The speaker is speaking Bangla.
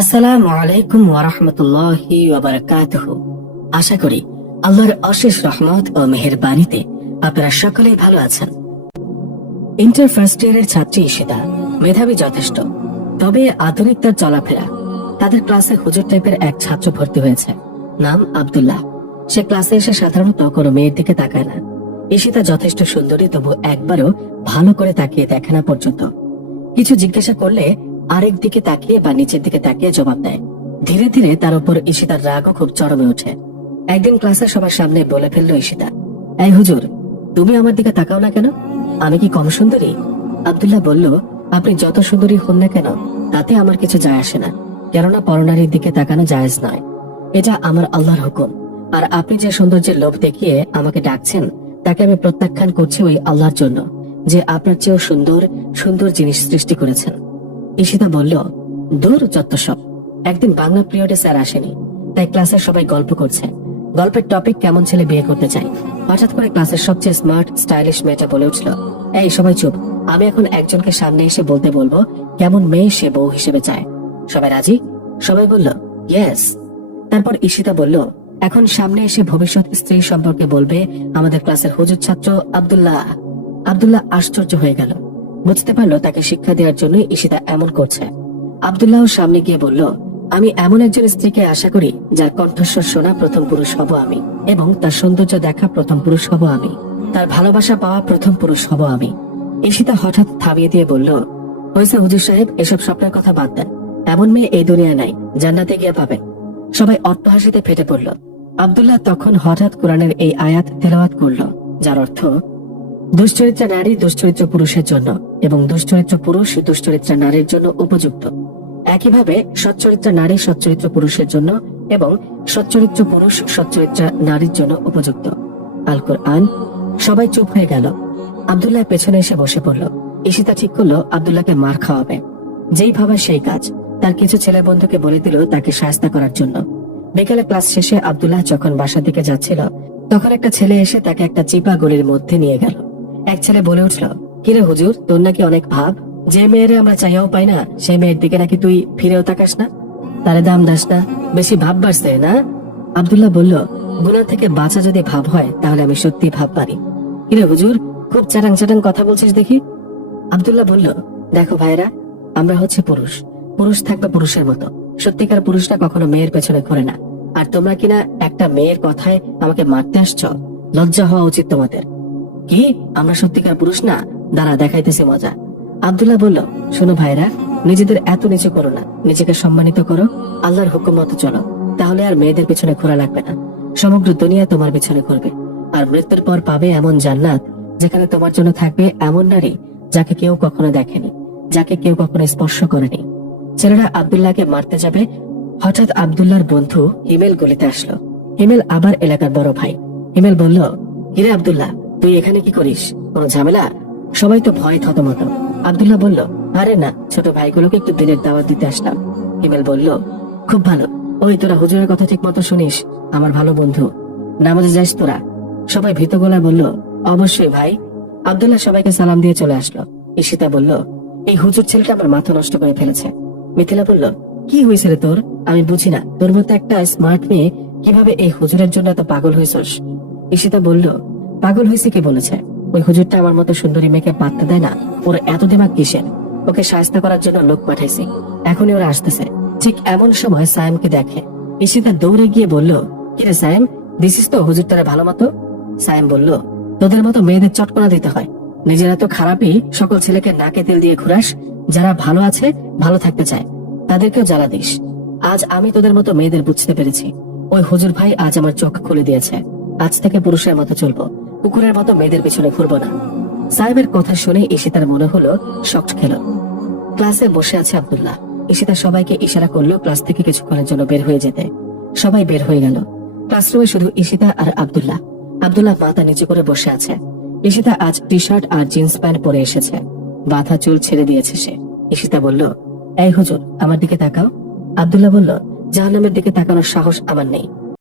আসসালামু আলাইকুম ওয়া রাহমাতুল্লাহি ওয়া বারাকাতুহু। আশা করি আল্লাহর অশেষ রহমত ও মেহেরবানিতে আপনারা সকলেই ভালো আছেন। ইন্টার ফার্স্ট ইয়ারের ছাত্রী ঈশিতা মেধাবী যথেষ্ট, তবে আধুনিক তার চলাফেরা। তাদের ক্লাসে হুজুর টাইপের এক ছাত্র ভর্তি হয়েছে, নাম আব্দুল্লাহ। সে ক্লাসে এসে সাধারণত কোনো মেয়ের দিকে তাকায় না। ঈশিতা যথেষ্ট সুন্দরী, তবু একবারও ভালো করে তাকিয়ে দেখে না পর্যন্ত। কিছু জিজ্ঞাসা করলে আরেক দিকে তাকিয়ে বা নিচের দিকে তাকিয়ে জবাব দেয়। ধীরে ধীরে তার উপর ঈশিতার রাগও খুব চরমে ওঠে। একদিন ক্লাসের সবার সামনে বলে ফেললো ঈশিতা, এই হুজুর, তুমি আমার দিকে তাকাও না কেন? আমি কি কম সুন্দরী? আব্দুল্লাহ বলল, আপনি যত সুন্দরী হন না কেন তাতে আমার কিছু যায় আসে না, কেননা পরনারীর দিকে তাকানো জায়েজ নয়। এটা আমার আল্লাহর হুকুম। আর আপনি যে সৌন্দর্যের লোভ দেখিয়ে আমাকে ডাকছেন তাকে আমি প্রত্যাখ্যান করছি ওই আল্লাহর জন্য, যে আপনার চেয়েও সুন্দর সুন্দর জিনিস সৃষ্টি করেছেন। ঈশিতা বলল, দূর যত সব। একদিন বাংলা পিরিয়ডে স্যার আসেনি, তাই ক্লাসের সবাই গল্প করছে। গল্পের টপিক কেমন ছেলে বিয়ে করতে চায়। হঠাৎ করে ক্লাসের সবচেয়ে স্মার্ট স্টাইলিশ মেয়েটা বলে উঠল, এই সবাই চুপ, আমি এখন একজনকে সামনে এসে বলতে বলবো কেমন মেয়ে সে বউ হিসেবে চায়। সবাই রাজি? সবাই বলল ইয়েস। তারপর ঈশিতা বলল, এখন সামনে এসে ভবিষ্যৎ স্ত্রী সম্পর্কে বলবে আমাদের ক্লাসের হুজুর ছাত্র আব্দুল্লাহ। আব্দুল্লাহ আশ্চর্য হয়ে গেল, বুঝতে পারলো তাকে শিক্ষা দেওয়ার জন্য ঈশিতা এমন করছে। আব্দুল্লাহ সামনে গিয়ে বলল, আমি এমন একজন স্ত্রীকে আশা করি যার কণ্ঠস্বর শোনা প্রথম পুরুষ হব আমি, এবং তার সৌন্দর্য দেখা প্রথম পুরুষ হব আমি, তার ভালোবাসা পাওয়া প্রথম পুরুষ হব আমি। ঈশিতা হঠাৎ থামিয়ে দিয়ে বলল, হয়েছে হুজুর সাহেব, এসব স্বপ্নের কথা বাদ দেন। এমন মেয়ে এই দুনিয়া নাই, জান্নাতে গিয়ে পাবেন। সবাই অট্টহাসিতে ফেটে পড়ল। আব্দুল্লাহ তখন হঠাৎ কোরআনের এই আয়াত তেলাওয়াত করল, যার অর্থ, দুশ্চরিত্রা নারী দুশ্চরিত্র পুরুষের জন্য এবং দুশ্চরিত্র পুরুষ দুশ্চরিত্রা নারীর জন্য উপযুক্ত। একইভাবে সচ্চরিত্রা নারী সচ্চরিত্র পুরুষের জন্য এবং সচ্চরিত্র পুরুষ সচ্চরিত্রা নারীর জন্য উপযুক্ত। আল কোরআন। সবাই চুপ হয়ে গেল। আব্দুল্লাহ পেছনে এসে বসে পড়ল। ঈশিতা ঠিক করলো আব্দুল্লাহকে মার খাওয়াবে। যেই ভাবা সেই কাজ। তার কিছু ছেলে বন্ধুকে বলে দিল তাকে শায়েস্তা করার জন্য। বিকেলে ক্লাস শেষে আব্দুল্লাহ যখন বাসার দিকে যাচ্ছিল, তখন একটা ছেলে এসে তাকে একটা চিপা গলির মধ্যে নিয়ে গেল। এক ছেলে বলে উঠল, কিরে হুজুর, তোর নাকি অনেক ভাব, যে মেয়েরে আমরা চাইয়াও পাই না সেই মেয়ের দিকে নাকি তুই ফিরেও তাকাস না, তারে দাম দাস না, বেশি ভাব বাড়ছে না? আব্দুল্লাহ বলল, গুনাহ থেকে বাঁচা যদি ভাব হয় তাহলে আমি সত্যি ভাব পারি। কিরে হুজুর, খুব চাটাং চাটাং কথা বলছিস দেখি। আব্দুল্লাহ বলল, দেখো ভাইরা, আমরা হচ্ছে পুরুষ, পুরুষ থাকবে পুরুষের মতো। সত্যিকার পুরুষরা কখনো মেয়ের পেছনে ঘোরে না। আর তোমরা কিনা একটা মেয়ের কথায় আমাকে মারতে আসছ, লজ্জা হওয়া উচিত তোমাদের। কি, আমরা সত্যিকার পুরুষ না? দাঁড়া, দেখাইতেছে মজা। আব্দুল্লাহ বলল, শোনো ভাইরা, নিজেদের এত নিচু করো না, নিজেকে সম্মানিত করো, আল্লাহর হুকুম মতো চলো, তাহলে আর মেয়েদের পিছনে ঘোরা লাগবে না। সমগ্র দুনিয়া তোমার পিছনে ঘুরবে, আর মৃত্যুর পর পাবে এমন জান্নাত যেখানে তোমার জন্য থাকবে এমন নারী যাকে কেউ কখনো দেখেনি, যাকে কেউ কখনো স্পর্শ করেনি। ছেলেরা আব্দুল্লাহকে মারতে যাবে, হঠাৎ আব্দুল্লাহর বন্ধু হিমেল গলিতে আসলো। হিমেল আবার এলাকার বড় ভাই। হিমেল বলল, কিরে আব্দুল্লাহ, তুই এখানে কি করিস? কোনো ঝামেলা? সবাই তো ভয় থতমত। আব্দুল্লাহ বলল, আরে না, ছোট ভাইগুলোকে একটু দিনের দাওয়াত দিতে আসলাম। হিমেল বলল, খুব ভালো। ওই তোরা হুজুরের কথা ঠিক মতো শুনিস? আমার ভালো বন্ধু, নামাজে যাস তোরা? সবাই ভীত গলায় বলল, অবশ্যই ভাই। আব্দুল্লাহ সবাইকে সালাম দিয়ে চলে আসলো। ঈশিতা বলল, এই হুজুর ছেলেটা আমার মাথা নষ্ট করে ফেলেছে। মিথিলা বলল, কি হয়েছে রে তোর? আমি বুঝি না, তোর মতো একটা স্মার্ট মেয়ে কিভাবে এই হুজুরের জন্য এত পাগল হয়েছস? ঈশিতা বলল, পাগল হয়েছে কে বলেছে? ওই হুজুরটা আমার মতো সুন্দরী মেয়েকে পাত্তা দেয় না। ওর এত দিমাগ কিসের? ওকে শায়েস্তা করার জন্য লোক পাঠাইছি, এখনই ওরা আসতেছে। ঠিক এমন সময় সায়েমকে দেখে। ঈশিতা দৌড়ে গিয়ে বলল, কিরে সায়েম, দিছিস তো হুজুরটারে ভালো মতো? সায়েম বলল, তোদের মতো মেয়েদের চটকনা দিতে হয়। নিজেরা তো খারাপই, সকল ছেলেকে নাকে তেল দিয়ে ঘুরাস। যারা ভালো আছে, ভালো থাকতে চায়, তাদেরকেও জ্বালা দিস। আজ আমি তোদের মতো মেয়েদের বুঝতে পেরেছি। ওই হুজুর ভাই আজ আমার চোখ খুলে দিয়েছে। আজ থেকে পুরুষের মতো চলবো, কুকুরের মতো মেয়েদের পিছনে ঘুরবো না। সাহেবের কথা শুনে ঈশিতার মনে হলো শক খেল। ক্লাসে বসে আছে আব্দুল্লাহ। ঈশিতা সবাইকে ইশারা করলো ক্লাস থেকে কিছুক্ষণের জন্য বের হয়ে যেতে। সবাই বের হয়ে গেল। ক্লাসরুমে শুধু ঈশিতা আর আব্দুল্লাহ। আব্দুল্লাহ মাথা নিচু করে বসে আছে। ঈশিতা আজ টি শার্ট আর জিন্স প্যান্ট পরে এসেছে। বাঁধা চুল ছেড়ে দিয়েছে সে। ঈশিতা বলল, এই হুজুর, আমার দিকে তাকাও। আব্দুল্লাহ বলল, জাহান্নামের দিকে তাকানোর সাহস আমার নেই।